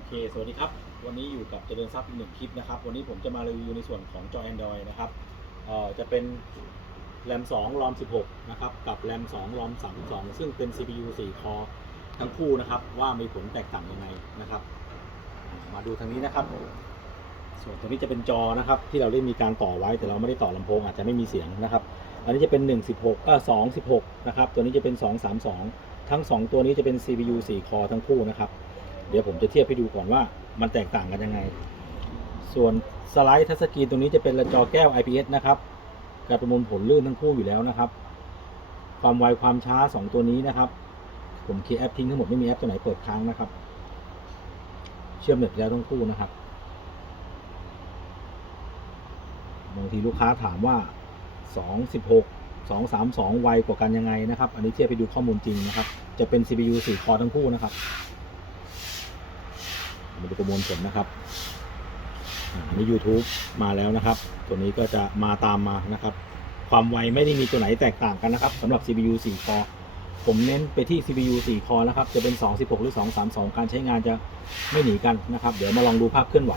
อเค สวัสดีครับ วันนี้อยู่กับเจริญทรัพย์อีกหนึ่งคลิปนะครับ วันนี้ผมจะมารีวิวในส่วนของจอ Android นะครับ เอ่อ จะเป็น RAM 2 ROM 16 นะครับ กับ RAM 2 ROM 32 ซึ่งเป็น CPU 4 คอทั้งคู่นะครับ ว่ามีผลแตกต่างยังไงนะครับ มาดูทางนี้นะครับ ส่วนตัวนี้จะเป็นจอนะครับ ที่เราได้มีการต่อไว้ แต่เราไม่ได้ต่อลำโพง อาจจะไม่มีเสียงนะครับ อันนี้จะเป็น 1 16เอ่อ2 16 นะครับ ตัวนี้จะเป็น 2 32 ทั้ง 2 ตัวนี้จะเป็น CPU 4 คอทั้งคู่นะครับ เดี๋ยวผมจะเทียบให้ดูก่อนว่ามันแตกต่างกันยังไง ส่วนสไลด์ทัชสกรีนตรงนี้จะเป็นจอแก้ว IPS นะครับ การประมวลผลลื่นทั้งคู่อยู่แล้วนะครับ ความไวความช้า 2 ตัวนี้นะครับ ผมเคลียร์แอปทิ้งทั้งหมดไม่มีแอปตัวไหนเปิดค้างนะครับ เชื่อมเน็ตแล้วทั้งคู่นะครับบางทีลูกค้าถามว่า 2 16 2 3 2 ไวกว่ากันยังไงนะครับ อันนี้เทียบไปดูข้อมูลจริงนะครับ จะเป็น CPU 4คอทั้งคู่นะครับ มาดูประมวลผลนะครับอันนี้ YouTube มาแล้วนะครับ ตัวนี้ก็จะมาตามมานะครับ ความไวไม่ได้มีตัวไหนแตกต่างกันนะครับสำหรับ CPU 4คอผมเน้นไปที่ CPU 4คอนะครับ จะเป็น 216 หรือ 232 การใช้งานจะไม่หนีกันนะครับ เดี๋ยวมาลองดูภาพเคลื่อนไหว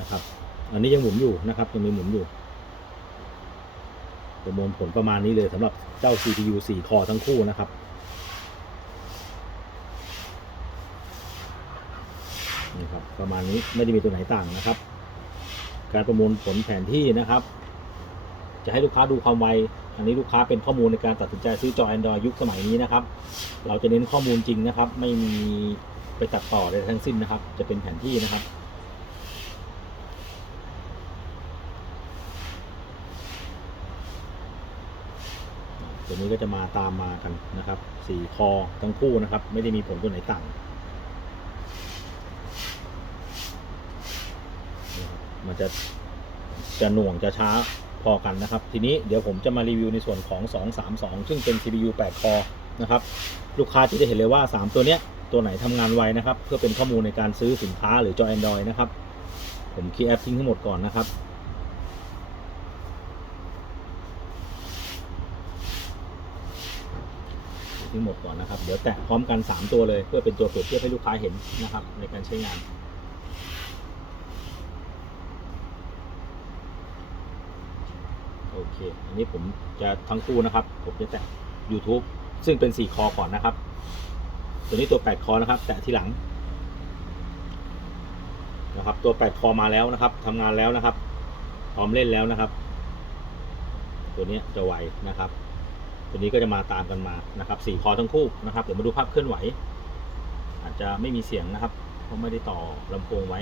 นะครับ อันนี้ยังหมุนอยู่นะครับยังมีหมุนอยู่ ประมวลผลประมาณนี้เลยสำหรับเจ้า CPU 4คอทั้งคู่นะครับ นี่ครับประมาณนี้ไม่ได้มีตัวไหนต่างนะครับ การประมวลผลแผนที่นะครับ จะให้ลูกค้าดูความไวอันนี้ลูกค้าเป็นข้อมูลในการตัดสินใจซื้อจอ Android ยุคสมัยนี้นะครับ เราจะเน้นข้อมูลจริงนะครับ ไม่มีไปตัดต่อใดทั้งสิ้นนะครับ จะเป็นแผนที่นะครับตัวนี้ก็จะมาตามมากันนะครับสี่คอทั้งคู่นะครับ ไม่ได้มีผลตัวไหนต่าง นะครับ มันจะจะหน่วงจะช้าพอกันนะครับ ทีนี้เดี๋ยวผมจะมารีวิวในส่วนของ 232 ซึ่งเป็น CPU 8 คอนะครับ ลูกค้าจะได้เห็นเลยว่า 3 ตัวเนี้ย ตัวไหนทำงานไวนะครับ เพื่อเป็นข้อมูลในการซื้อสินค้าหรือจอ Android นะครับ ผมคีย์แอปทิ้งทั้งหมดก่อนนะครับทิ้งหมดก่อนนะครับ เดี๋ยวแตะพร้อมกัน 3 ตัวเลย เพื่อเป็นตัวเปรียบเทียบให้ลูกค้าเห็นนะครับในการใช้งาน โอเค อันนี้ผมจะทั้งคู่นะครับ ผมจะแตะ YouTube ซึ่งเป็น 4 คอก่อนนะครับ ตัวนี้ตัว 8 คอนะครับ แตะที่หลังนะครับ ตัว 8 คอมาแล้วนะครับทำงานแล้วนะครับ พร้อมเล่นแล้วนะครับ ตัวนี้จะไวนะครับ ตัวนี้ก็จะมาตามกันมานะครับ4คอทั้งคู่นะครับ เดี๋ยวมาดูภาพเคลื่อนไหว อาจจะไม่มีเสียงนะครับ เพราะไม่ได้ต่อลำโพงไว้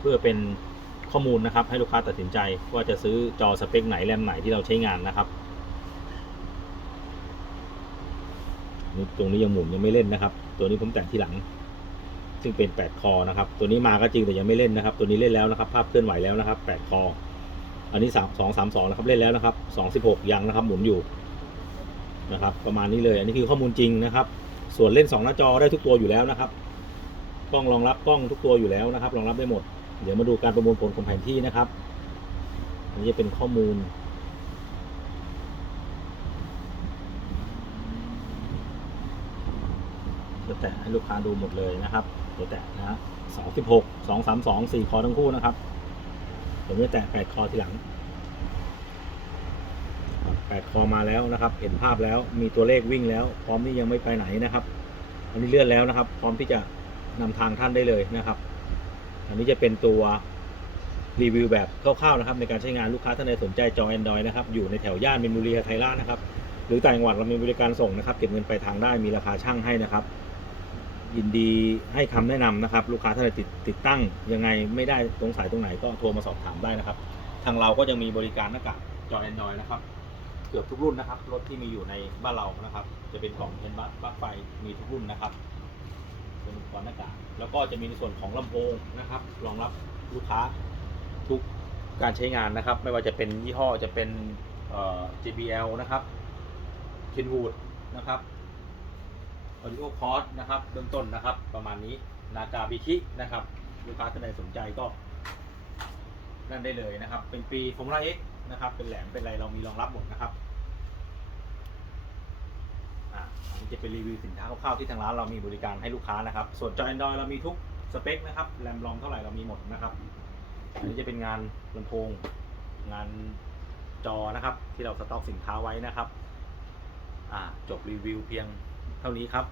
เพื่อเป็นข้อมูลนะครับ ให้ลูกค้าตัดสินใจว่าจะซื้อจอสเปคไหนแรมไหนที่เราใช้งานนะครับนี่ตรงนี้ยังหมุนยังไม่เล่นนะครับ ตัวนี้ผมแต่งทีหลัง ซึ่งเป็น 8 คอนะครับ ตัวนี้มาก็จริงแต่ยังไม่เล่นนะครับ ตัวนี้เล่นแล้วนะครับ ภาพเคลื่อนไหวแล้วนะครับ 8 คอ อันนี้3 2 3 2นะครับเล่นแล้วนะครับ216ยังนะครับ หมุนอยู่นะครับ ประมาณนี้เลย อันนี้คือข้อมูลจริงนะครับ ส่วนเล่น 2 หน้าจอได้ทุกตัวอยู่แล้วนะครับกล้องรองรับกล้องทุกตัวอยู่แล้วนะครับรองรับได้หมด เดี๋ยวมาดูการประมวลผลของแผนที่นะครับ อันนี้จะเป็นข้อมูล จะแตะให้ลูกค้าดูหมดเลยนะครับจะแตะนะฮะสองสิบหกสองสามสองสี่คอทั้งคู่นะครับผมจะแตะแปดคอทีหลังแปดคอมาแล้วนะครับ เห็นภาพแล้วมีตัวเลขวิ่งแล้ว พร้อมที่ยังไม่ไปไหนนะครับ อันนี้เลื่อนแล้วนะครับ พร้อมที่จะนำทางท่านได้เลยนะครับ อันนี้จะเป็นตัวรีวิวแบบคร่าวๆนะครับ ในการใช้งานลูกค้าท่านใดสนใจจอ Android นะครับ อยู่ในแถวย่านมินบุรีไทยราชนะครับ หรือต่างจังหวัดเรามีบริการส่งนะครับ เก็บเงินปลายทางได้มีราคาช่างให้นะครับ ยินดีให้คำแนะนำนะครับ ลูกค้าท่านใดติดติดตั้งยังไงไม่ได้สงสัยตรงไหนก็โทรมาสอบถามได้นะครับ ทางเราก็ยังมีบริการหน้ากากจอ Android นะครับเกือบทุกรุ่นนะครับรถที่มีอยู่ในบ้านเรานะครับ จะเป็นกล่องเพนบัสปลั๊กไฟมีทุกรุ่นนะครับ ป็นอุปกรณ์หน้ากากแล้วก็จะมีในส่วนของลำโพงนะครับ รองรับลูกค้าทุกการใช้งานนะครับ ไม่ว่าจะเป็นยี่ห้อจะเป็นเอ่อ JBL นะครับ Kenwood นะครับ Audio c o s นะครับเบื้องต้นนะครับ ประมาณนี้นากาบิคินะครับ ลูกค้าท่านใดสนใจก็ นั่นได้เลยนะครับ เป็นปีฟอร์มูล่าเอ็กนะครับ เป็นแหลมเป็นอะไรเรามีรองรับหมดนะครับ อันนี้จะเป็นรีวิวสินค้าคร่าวๆที่ทางร้านเรามีบริการให้ลูกค้านะครับ ส่วนจอ Android เรามีทุกสเปคนะครับแรมรอมเท่าไหร่เรามีหมดนะครับ อันนี้จะเป็นงานลำโพง งานจอนะครับ ที่เราสต็อกสินค้าไว้นะครับ อ่าจบรีวิวเพียงเท่านี้ครับ